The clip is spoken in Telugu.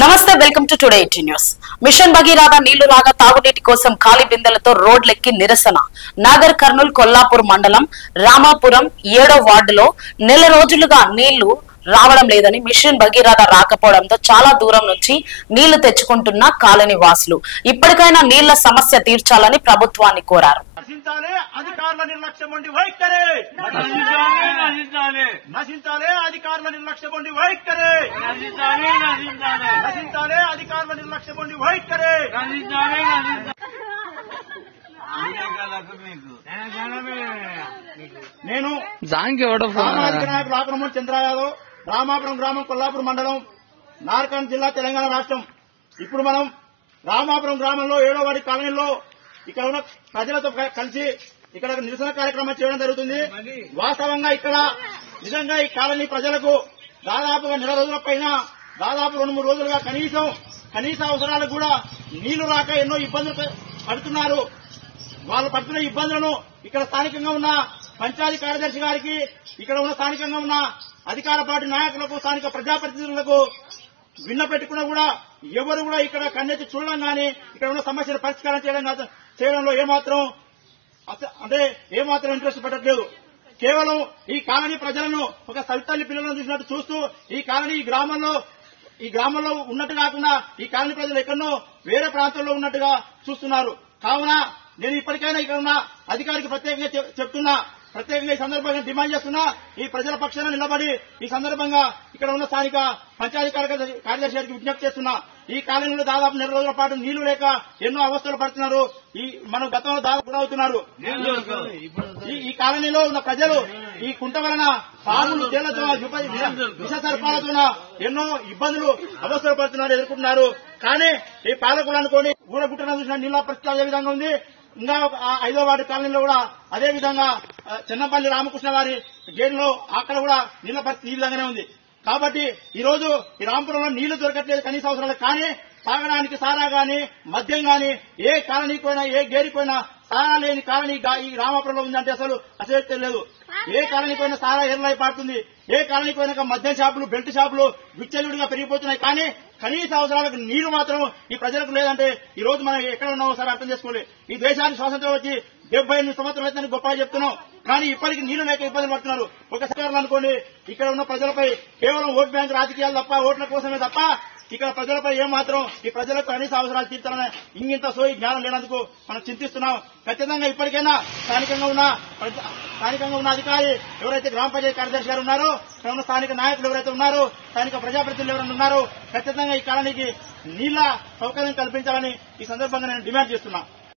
నమస్తే welcome to today 18 news. Mission Bhagiratha నీళ్లు రాగా తాగునీటి కోసం ఖాళీ బిందెలతో రోడ్లెక్కి నిరసన. నాగర్ కర్నూల్ కొల్లాపూర్ మండలం రామాపురం 7వ వార్డులో నెల రోజులుగా నీళ్లు రావడం లేదని, మిషన్ భగీరథ రాకపోవడంతో చాలా దూరం నుంచి నీళ్లు తెచ్చుకుంటున్న కాలనీ వాసులు ఇప్పటికైనా నీళ్ల సమస్య తీర్చాలని ప్రభుత్వాన్ని కోరారు. అధికారుల నిర్లక్ష్యం ఉండి వైఖరే నశించాలే, అధికారుల నిర్లక్ష్యం ఉండి వైఖరే నశించాలే, అధికారుల నిర్లక్ష్యం ఉండి వైఖరే. నేను సామాజిక నాయకుడు ఆక్రమణ చంద్రయాదవ్, రామాపురం గ్రామం, కొల్లాపూర్ మండలం, నార్కన్ జిల్లా, తెలంగాణ రాష్ట్రం. ఇప్పుడు మనం రామాపురం గ్రామంలో 7వ వార్డు కాలనీలో ఇక్కడ ఉన్న ప్రజలతో కలిసి ఇక్కడ నిరసన కార్యక్రమం చేయడం జరుగుతుంది. వాస్తవంగా ఇక్కడ నిజంగా ఈ కాలనీ ప్రజలకు దాదాపుగా నెల రోజుల పైన దాదాపు 2-3 రోజులుగా కనీస అవసరాలకు కూడా నీళ్లు రాక ఎన్నో ఇబ్బందులు పడుతున్నారు. వాళ్ళు పడుతున్న ఇబ్బందులను ఇక్కడ స్థానికంగా ఉన్న పంచాయతీ కార్యదర్శి గారికి, ఇక్కడ ఉన్న స్థానికంగా ఉన్న అధికార పార్టీ నాయకులకు, స్థానిక ప్రజాప్రతినిధులకు విన్నపెట్టుకున్నా కూడా ఎవరు కూడా ఇక్కడ కన్నెత్తి చూడడం గానీ ఇక్కడ ఉన్న సమస్యలు పరిష్కారం చేయడంలో ఏమాత్రం ఇంట్రెస్ట్ పెట్టట్లేదు. కేవలం ఈ కాలనీ ప్రజలను ఒక సవితల్లి పిల్లలను చూసినట్టు చూస్తూ ఈ కాలనీ ఈ గ్రామంలో ఉన్నట్టు కాకుండా ఈ కాలనీ ప్రజలు ఎక్కడో వేరే ప్రాంతంలో ఉన్నట్టుగా చూస్తున్నారు. కావున నేను ఇప్పటికైనా ఇక్కడ ఉన్న అధికారికి ప్రత్యేకంగా చెప్తున్నా, ప్రత్యేకంగా ఈ సందర్భంగా డిమాండ్ చేస్తున్నా, ఈ ప్రజల పక్షాన నిలబడి ఈ సందర్భంగా ఇక్కడ ఉన్న స్థానిక పంచాయతీ కార్యదర్శి గారికి విజ్ఞప్తి చేస్తున్నా. ఈ కాలనీలో దాదాపు నెల రోజుల పాటు నీళ్లు లేక ఎన్నో అవస్థలు పడుతున్నారు. మనం గతంలో దాదాపు అవుతున్నారు. ఈ కాలనీలో ఉన్న ప్రజలు ఈ కుంట వలన పాములు, తేళ్లతో, విష సర్పాలతో ఎన్నో ఇబ్బందులు అవస్థలు పడుతున్నారు, ఎదుర్కొంటున్నారు. కానీ ఈ పాలకులు అనుకోని ఊరగుట్టన చూసిన నీళ్ల పరిస్థితి అదే విధంగా ఉంది. ఇంకా 5వ వార్డు కాలనీలో కూడా అదే విధంగా చెన్నపల్లి రామకృష్ణ వారి గేట్లో అక్కడ కూడా నీళ్ల పరిస్థితి ఈ విధంగానే ఉంది. కాబట్టి ఈ రోజు ఈ రాంపురంలో నీళ్లు దొరకట్లేదు కనీస అవసరాలు. కానీ తాగడానికి సారా గాని, మద్యం గాని, ఏ కాలనీకి పోయినా, ఏ గేరికి పోయినా సారా లేని కాలనీ ఈ రామాపురంలో ఉందంటే అసలు లేదు. ఏ కాలనీకి పోయినా సారా ఎర్లై పాడుతుంది. ఏ కాలనీకి పోయినా మద్యం షాపులు, బెల్ట్ షాపులు విచ్చలవిడిగా పెరిగిపోతున్నాయి. కానీ కనీస అవసరాలకు నీరు మాత్రం ఈ ప్రజలకు లేదంటే ఈ రోజు మనం ఎక్కడ ఉన్నామో సార్ అర్థం చేసుకోవాలి. ఈ దేశానికి స్వాతంత్రం వచ్చి 78 సంవత్సరాలు అవుతుందని గొప్పగా చెప్తున్నాం. కానీ ఇప్పటికీ నీళ్లు లేక ఇబ్బందులు పడుతున్నారు. ఒక సర్కారులు అనుకోండి ఇక్కడ ఉన్న ప్రజలపై కేవలం ఓట్ బ్యాంక్ రాజకీయాలు తప్ప, ఓట్ల కోసమే తప్ప ఇక్కడ ప్రజలపై ఏమాత్రం ఈ ప్రజలకు కనీస అవసరాలు తీర్చాలనే ఇంగింత సోయి జ్ఞానం లేనందుకు మనం చింతిస్తున్నాం. ఖచ్చితంగా ఇప్పటికైనా స్థానికంగా ఉన్న అధికారి ఎవరైతే గ్రామ పంచాయతీ కార్యదర్శి గారు ఉన్నారో, ఇక్కడ ఉన్న స్థానిక నాయకులు ఎవరైతే ఉన్నారో, స్థానిక ప్రజాప్రతినిధులు ఎవరైనా ఉన్నారో ఖచ్చితంగా ఈ కాలనీకి నీళ్ల సౌకర్యం కల్పించాలని ఈ సందర్భంగా నేను డిమాండ్ చేస్తున్నా.